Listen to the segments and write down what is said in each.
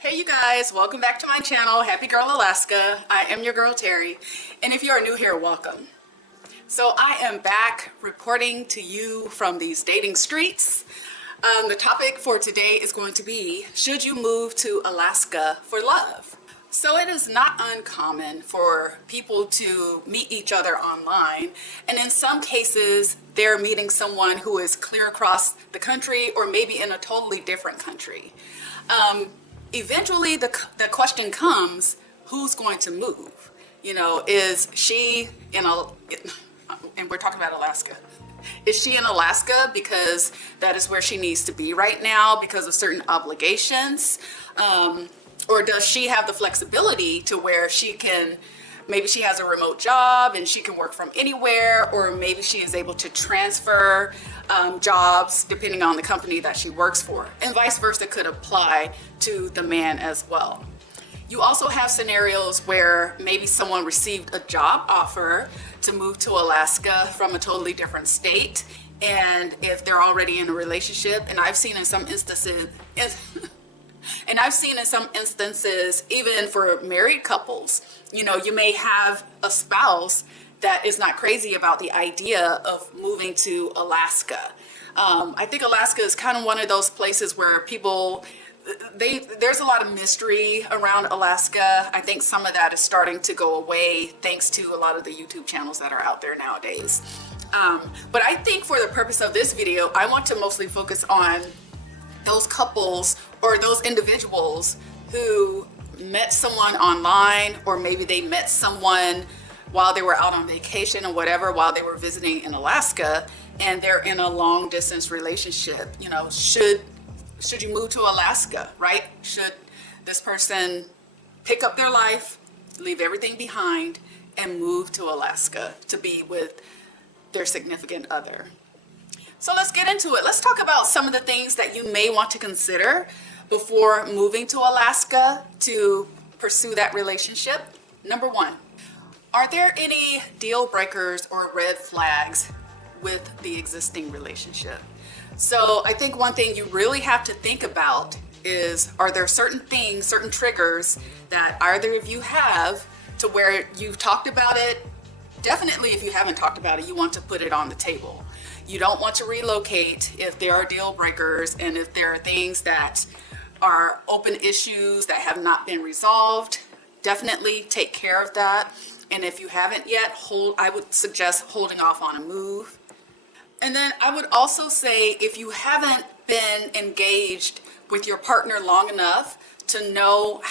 Hey you guys, welcome back to my channel, Happy Girl Alaska. I am your girl Terry, and if you are new here, welcome. So I am back reporting to you from these dating streets. The topic for today is going to be, should you move to Alaska for love? So it is not uncommon for people to meet each other online, and in some cases they're meeting someone who is clear across the country or maybe in a totally different country. Eventually the question comes, who's going to move? You know, is she in and we're talking about Alaska. Is she in Alaska because that is where she needs to be right now because of certain obligations? Or does she have the flexibility to where maybe she has a remote job and she can work from anywhere, or maybe she is able to transfer jobs depending on the company that she works for, and vice versa could apply to the man as well. You also have scenarios where maybe someone received a job offer to move to Alaska from a totally different state, and if they're already in a relationship, and I've seen in some instances even for married couples, you know, you may have a spouse that is not crazy about the idea of moving to Alaska. I think Alaska is kind of one of those places where people, there's a lot of mystery around Alaska. I think some of that is starting to go away thanks to a lot of the YouTube channels that are out there nowadays. But I think for the purpose of this video, I want to mostly focus on those couples or those individuals who met someone online, or maybe they met someone while they were out on vacation or whatever, while they were visiting in Alaska, and they're in a long distance relationship. You know, should you move to Alaska, right? Should this person pick up their life, leave everything behind, and move to Alaska to be with their significant other? So let's get into it. Let's talk about some of the things that you may want to consider before moving to Alaska to pursue that relationship. Number one, are there any deal breakers or red flags with the existing relationship? So I think one thing you really have to think about is, are there certain things, certain triggers that either of you have to where you've talked about it? Definitely, if you haven't talked about it, you want to put it on the table. You don't want to relocate if there are deal breakers and if there are things that are open issues that have not been resolved. Definitely take care of that. And if you haven't yet, I would suggest holding off on a move. And then I would also say, if you haven't been engaged with your partner long enough to know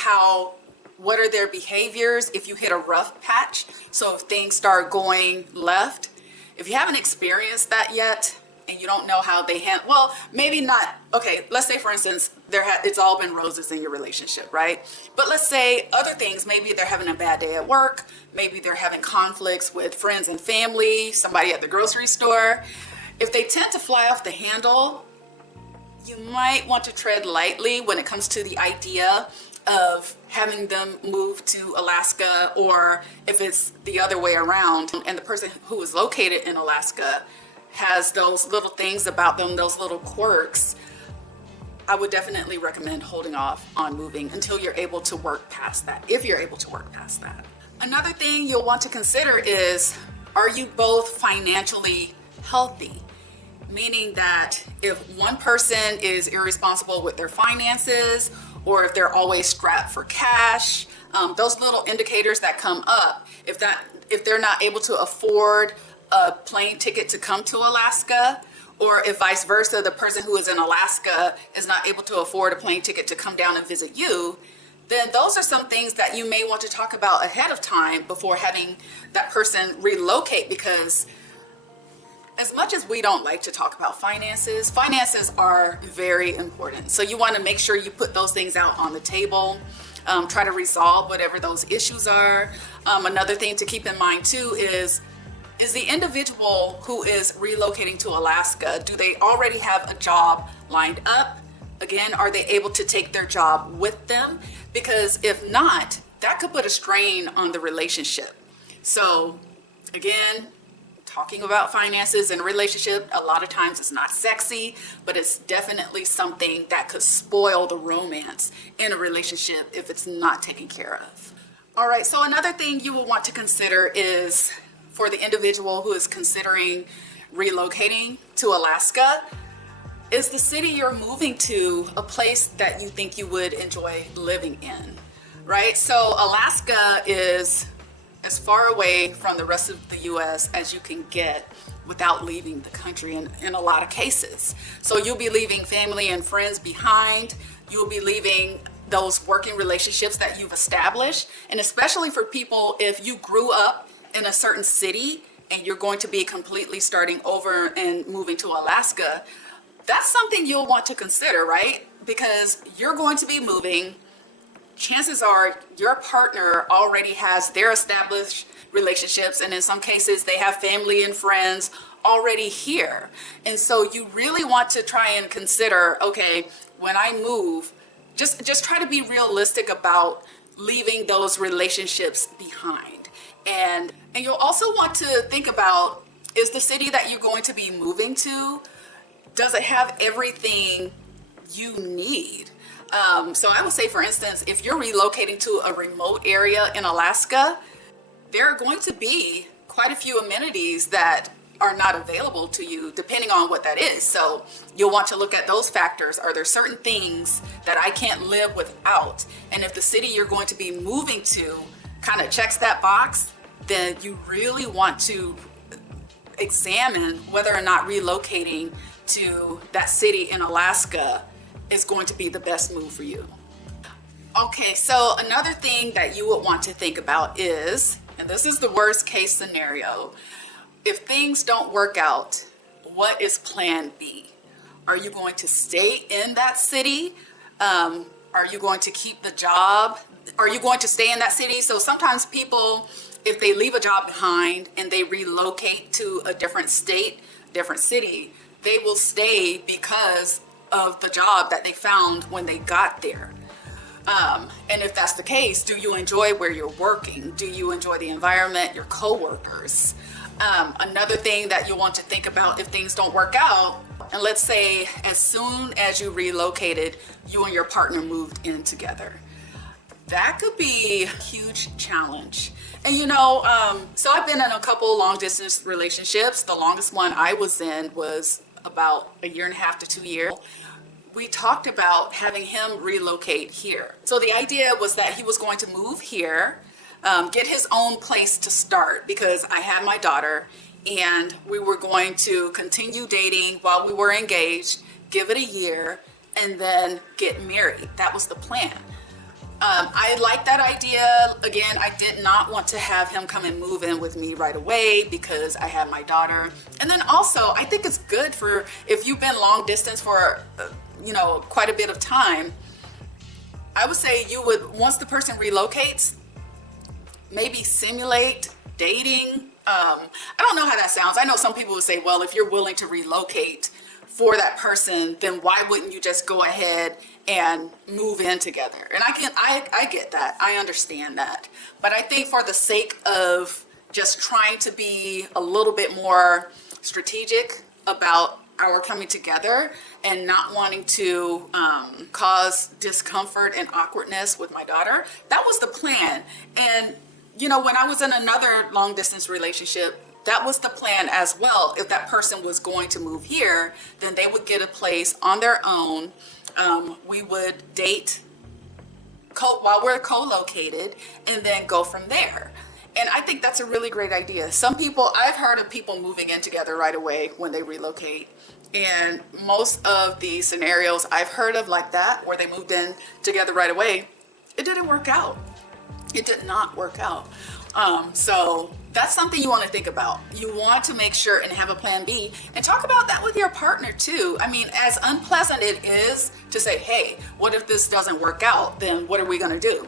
what are their behaviors if you hit a rough patch, so if things start going left, if you haven't experienced that yet and you don't know how they handle, well, maybe not, okay, let's say for instance, it's all been roses in your relationship, right? But let's say other things, maybe they're having a bad day at work, maybe they're having conflicts with friends and family, somebody at the grocery store. If they tend to fly off the handle, you might want to tread lightly when it comes to the idea of having them move to Alaska, or if it's the other way around and the person who is located in Alaska has those little things about them, those little quirks, I would definitely recommend holding off on moving until you're able to work past that, if you're able to work past that. Another thing you'll want to consider is, are you both financially healthy? Meaning that if one person is irresponsible with their finances, or if they're always strapped for cash, those little indicators that come up, if they're not able to afford a plane ticket to come to Alaska, or if vice versa, the person who is in Alaska is not able to afford a plane ticket to come down and visit you, then those are some things that you may want to talk about ahead of time before having that person relocate, because as much as we don't like to talk about finances, finances are very important. So you want to make sure you put those things out on the table, try to resolve whatever those issues are. Another thing to keep in mind too is the individual who is relocating to Alaska, do they already have a job lined up? Again, are they able to take their job with them? Because if not, that could put a strain on the relationship. So again, talking about finances in a relationship, a lot of times it's not sexy, but it's definitely something that could spoil the romance in a relationship if it's not taken care of. All right, so another thing you will want to consider is for the individual who is considering relocating to Alaska, is the city you're moving to a place that you think you would enjoy living in, right? So Alaska is as far away from the rest of the US as you can get without leaving the country in a lot of cases. So you'll be leaving family and friends behind. You'll be leaving those working relationships that you've established. And especially for people, if you grew up in a certain city and you're going to be completely starting over and moving to Alaska, that's something you'll want to consider, right? Because you're going to be moving. Chances are your partner already has their established relationships, and in some cases they have family and friends already here. And so you really want to try and consider, okay, when I move, just try to be realistic about leaving those relationships behind. And you'll also want to think about, is the city that you're going to be moving to, does it have everything you need? So I would say, for instance, if you're relocating to a remote area in Alaska, there are going to be quite a few amenities that are not available to you, depending on what that is. So you'll want to look at those factors. Are there certain things that I can't live without? And if the city you're going to be moving to kind of checks that box, then you really want to examine whether or not relocating to that city in Alaska is going to be the best move for you. Okay, so another thing that you would want to think about is, and this is the worst case scenario, if things don't work out, what is plan B? Are you going to stay in that city? Are you going to keep the job? Are you going to stay in that city? So sometimes people, if they leave a job behind and they relocate to a different state, different city, they will stay because of the job that they found when they got there. And if that's the case, do you enjoy where you're working? Do you enjoy the environment, your coworkers? Another thing that you'll want to think about if things don't work out, and let's say as soon as you relocated, you and your partner moved in together. That could be a huge challenge. And so I've been in a couple long distance relationships. The longest one I was in was about 1.5 to 2 years. We talked about having him relocate here. So the idea was that he was going to move here, get his own place to start, because I had my daughter and we were going to continue dating while we were engaged, give it a year, and then get married. That was the plan. I like that idea. Again, I did not want to have him come and move in with me right away because I had my daughter. And then also, I think it's good for, if you've been long distance for, quite a bit of time, I would say you would, once the person relocates, maybe simulate dating. I don't know how that sounds. I know some people would say, well, if you're willing to relocate for that person, then why wouldn't you just go ahead and move in together? And I get that. I understand that. But I think for the sake of just trying to be a little bit more strategic about our coming together and not wanting to cause discomfort and awkwardness with my daughter, that was the plan. And, when I was in another long distance relationship, that was the plan as well. If that person was going to move here, then they would get a place on their own. We would date while we're co-located and then go from there. And I think that's a really great idea. I've heard of people moving in together right away when they relocate. And most of the scenarios I've heard of like that, where they moved in together right away, it didn't work out. It did not work out. So that's something you want to think about. You want to make sure and have a plan B and talk about that with your partner too. I mean, as unpleasant it is to say, hey, what if this doesn't work out? Then what are we going to do?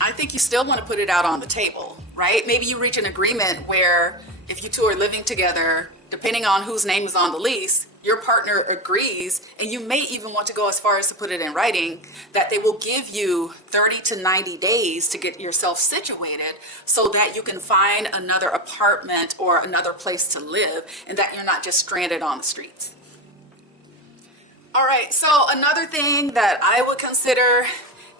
I think you still want to put it out on the table, right? Maybe you reach an agreement where if you two are living together depending on whose name is on the lease, your partner agrees, and you may even want to go as far as to put it in writing, that they will give you 30 to 90 days to get yourself situated so that you can find another apartment or another place to live, and that you're not just stranded on the streets. All right, so another thing that I would consider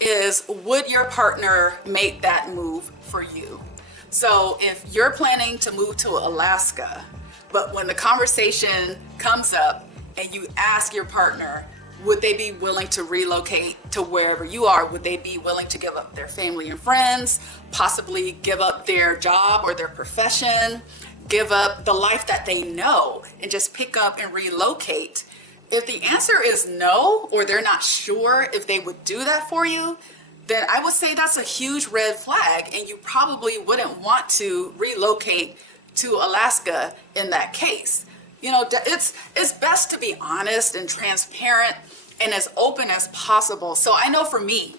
is, would your partner make that move for you? So if you're planning to move to Alaska, but when the conversation comes up and you ask your partner, would they be willing to relocate to wherever you are? Would they be willing to give up their family and friends, possibly give up their job or their profession, give up the life that they know and just pick up and relocate? If the answer is no, or they're not sure if they would do that for you, then I would say that's a huge red flag, and you probably wouldn't want to relocate to Alaska in that case. You know, it's best to be honest and transparent and as open as possible. So I know for me,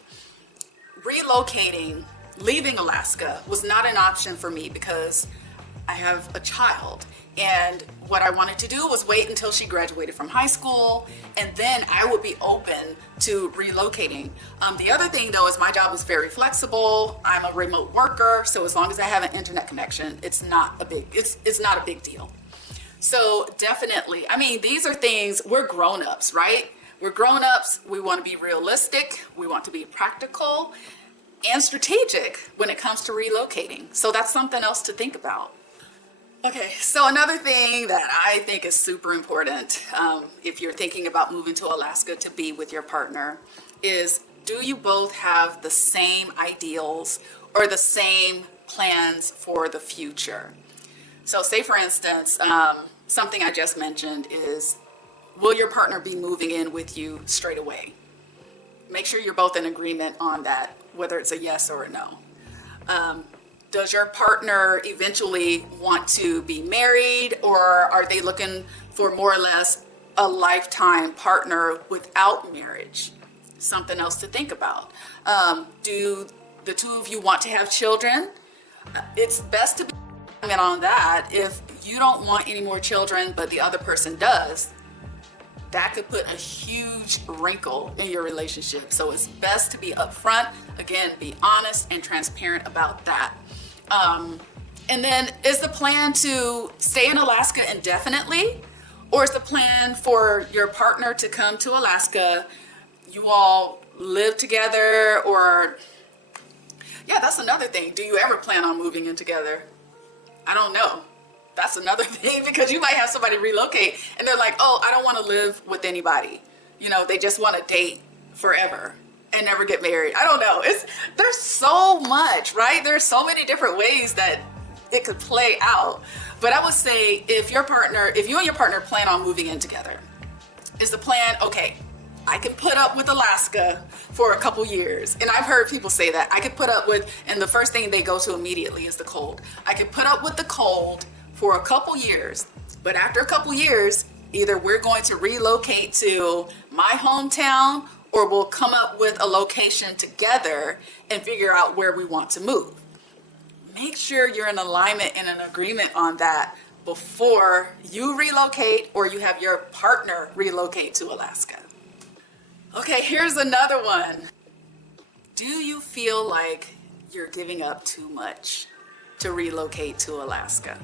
relocating, leaving Alaska was not an option for me because I have a child. And what I wanted to do was wait until she graduated from high school, and then I would be open to relocating. The other thing though is my job is very flexible. I'm a remote worker, so as long as I have an internet connection, it's not a big deal. So definitely, I mean, these are things, we're grown-ups, right? We're grown-ups, we want to be realistic, we want to be practical and strategic when it comes to relocating. So that's something else to think about. Okay, so another thing that I think is super important if you're thinking about moving to Alaska to be with your partner is, do you both have the same ideals or the same plans for the future? So say for instance, something I just mentioned is, will your partner be moving in with you straight away? Make sure you're both in agreement on that, whether it's a yes or a no. Does your partner eventually want to be married, or are they looking for more or less a lifetime partner without marriage? Something else to think about. Do the two of you want to have children? It's best to be on that. If you don't want any more children, but the other person does, that could put a huge wrinkle in your relationship. So it's best to be upfront. Again, be honest and transparent about that. And then, is the plan to stay in Alaska indefinitely, or is the plan for your partner to come to Alaska, you all live together, or yeah, that's another thing. Do you ever plan on moving in together? I don't know. That's another thing, because you might have somebody relocate and they're like, oh, I don't want to live with anybody. You know, they just want to date forever and never get married. I don't know. There's so much, right? There's so many different ways that it could play out. But I would say, if you and your partner plan on moving in together, is the plan, okay, I can put up with Alaska for a couple years. And I've heard people say that. I could put up with, and the first thing they go to immediately is the cold. I could put up with the cold for a couple years, but after a couple years, either we're going to relocate to my hometown, or we'll come up with a location together and figure out where we want to move. Make sure you're in alignment and an agreement on that before you relocate or you have your partner relocate to Alaska. Okay, here's another one. Do you feel like you're giving up too much to relocate to Alaska?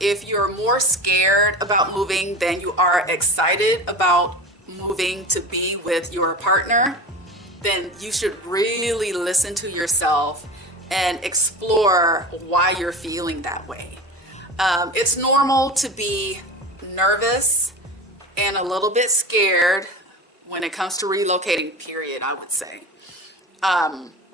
If you're more scared about moving than you are excited about moving to be with your partner, then you should really listen to yourself and explore why you're feeling that way. It's normal to be nervous and a little bit scared when it comes to relocating, period, I would say.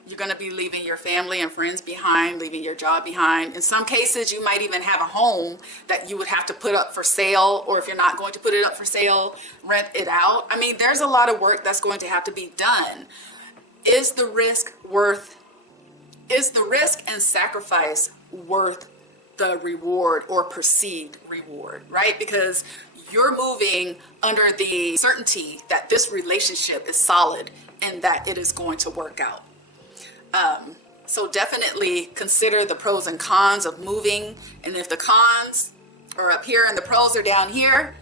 You're going to be leaving your family and friends behind, leaving your job behind. In some cases, you might even have a home that you would have to put up for sale, or if you're not going to put it up for sale, rent it out. I mean, there's a lot of work that's going to have to be done. Is the risk and sacrifice worth the reward or perceived reward, right? Because you're moving under the certainty that this relationship is solid and that it is going to work out. So definitely consider the pros and cons of moving, and if the cons are up here and the pros are down here,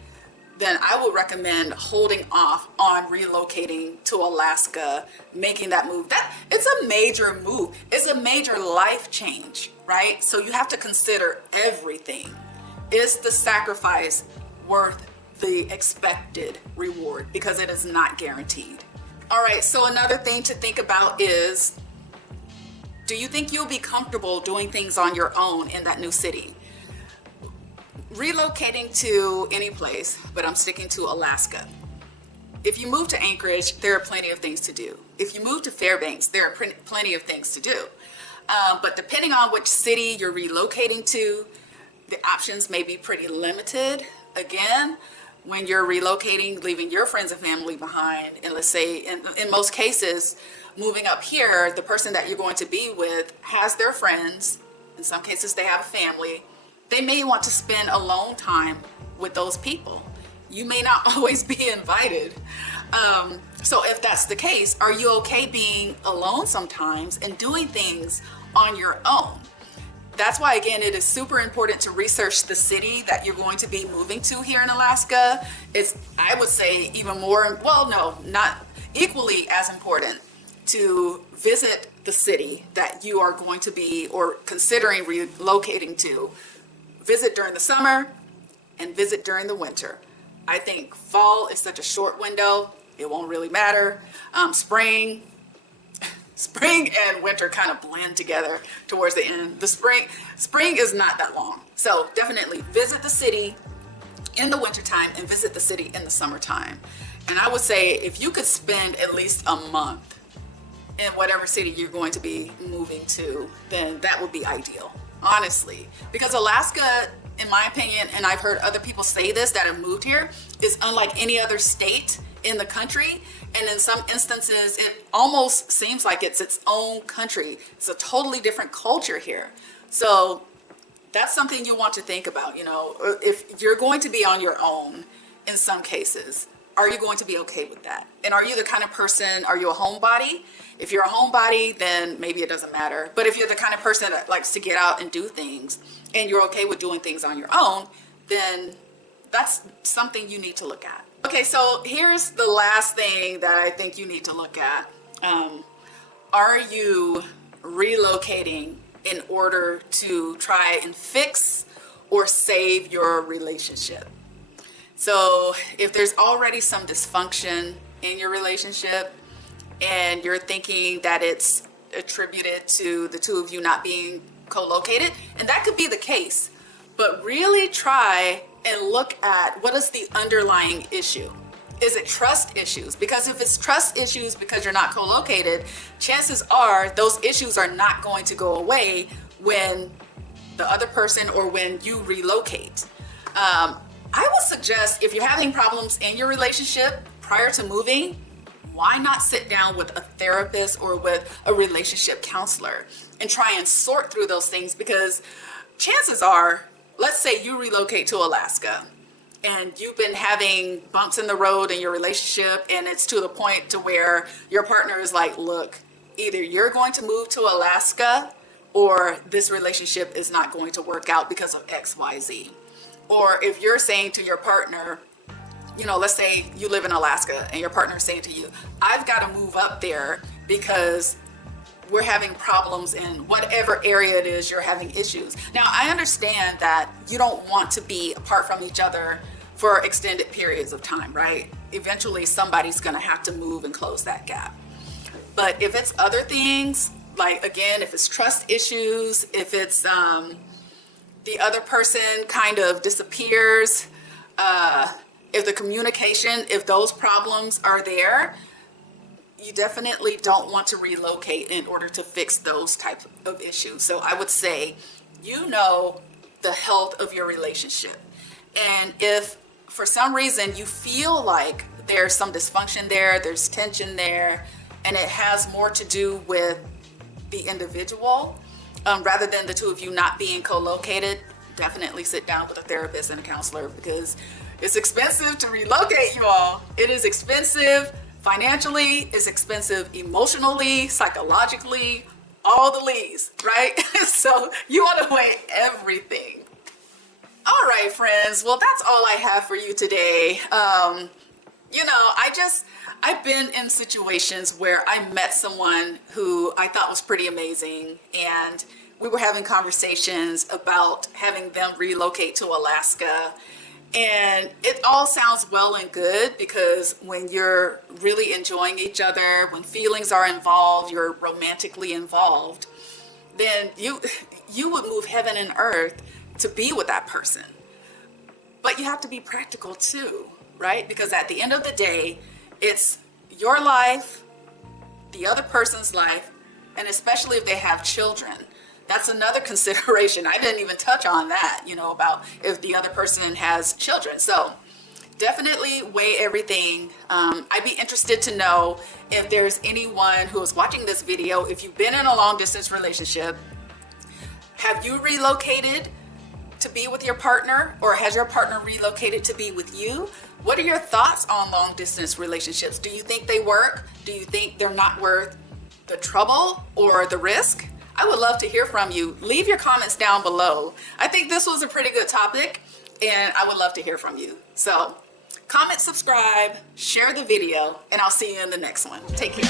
then I would recommend holding off on relocating to Alaska, making that move. It's a major move. It's a major life change, right? So you have to consider everything. Is the sacrifice worth the expected reward? Because it is not guaranteed. All right, so another thing to think about is, do you think you'll be comfortable doing things on your own in that new city? Relocating to any place, but I'm sticking to Alaska. If you move to Anchorage, there are plenty of things to do. If you move to Fairbanks, there are plenty of things to do. But depending on which city you're relocating to, the options may be pretty limited. Again, when you're relocating, leaving your friends and family behind, and let's say in most cases, moving up here, the person that you're going to be with has their friends. In some cases, they have a family. They may want to spend alone time with those people. You may not always be invited. So if that's the case, are you okay being alone sometimes and doing things on your own? That's why, again, it is super important to research the city that you're going to be moving to here in Alaska. It's, I would say, even more, well, no, not equally as important to visit the city that you are going to be or considering relocating to. Visit during the summer and visit during the winter. I think fall is such a short window, it won't really matter. Spring and winter kind of blend together towards the end. The spring is not that long. So definitely visit the city in the wintertime and visit the city in the summertime. And I would say if you could spend at least a month in whatever city you're going to be moving to, then that would be ideal. Honestly, because Alaska, in my opinion, and I've heard other people say this that have moved here, is unlike any other state in the country. And in some instances, it almost seems like it's its own country. It's a totally different culture here. So that's something you want to think about. You know, if you're going to be on your own in some cases, are you going to be okay with that? And are you the kind of person, are you a homebody? If you're a homebody, then maybe it doesn't matter. But if you're the kind of person that likes to get out and do things, and you're okay with doing things on your own, then that's something you need to look at. Okay, so here's the last thing that I think you need to look at. Are you relocating in order to try and fix or save your relationship? So if there's already some dysfunction in your relationship and you're thinking that it's attributed to the two of you not being co-located, and that could be the case, but really try and look at what is the underlying issue. Is it trust issues? Because if it's trust issues because you're not co-located, chances are those issues are not going to go away when the other person or when you relocate. I would suggest if you're having problems in your relationship prior to moving, why not sit down with a therapist or with a relationship counselor and try and sort through those things? Because chances are, let's say you relocate to Alaska and you've been having bumps in the road in your relationship, and it's to the point to where your partner is like, look, either you're going to move to Alaska or this relationship is not going to work out because of X, Y, Z. Or if you're saying to your partner, you know, let's say you live in Alaska and your partner is saying to you, I've got to move up there because we're having problems in whatever area it is you're having issues. Now, I understand that you don't want to be apart from each other for extended periods of time, right? Eventually, somebody's going to have to move and close that gap. But if it's other things, like, again, if it's trust issues, if it's the other person kind of disappears, if the communication, if those problems are there, you definitely don't want to relocate in order to fix those types of issues. So I would say, you know, the health of your relationship. And if for some reason you feel like there's some dysfunction there, there's tension there, and it has more to do with the individual, rather than the two of you not being co-located, definitely sit down with a therapist and a counselor, because it's expensive to relocate, you all. It is expensive financially, it's expensive emotionally, psychologically, all the leads, right? So you want to weigh everything. All right, friends. Well, that's all I have for you today. I've been in situations where I met someone who I thought was pretty amazing, and we were having conversations about having them relocate to Alaska. And it all sounds well and good because when you're really enjoying each other, when feelings are involved, you're romantically involved, then you would move heaven and earth to be with that person. But you have to be practical too, right? Because at the end of the day, it's your life, the other person's life, and especially if they have children. That's another consideration. I didn't even touch on that, about if the other person has children. So definitely weigh everything. I'd be interested to know if there's anyone who is watching this video, if you've been in a long distance relationship, have you relocated to be with your partner, or has your partner relocated to be with you? What are your thoughts on long distance relationships? Do you think they work? Do you think they're not worth the trouble or the risk? I would love to hear from you. Leave your comments down below. I think this was a pretty good topic, and I would love to hear from you. So comment, subscribe, share the video, and I'll see you in the next one. Take care.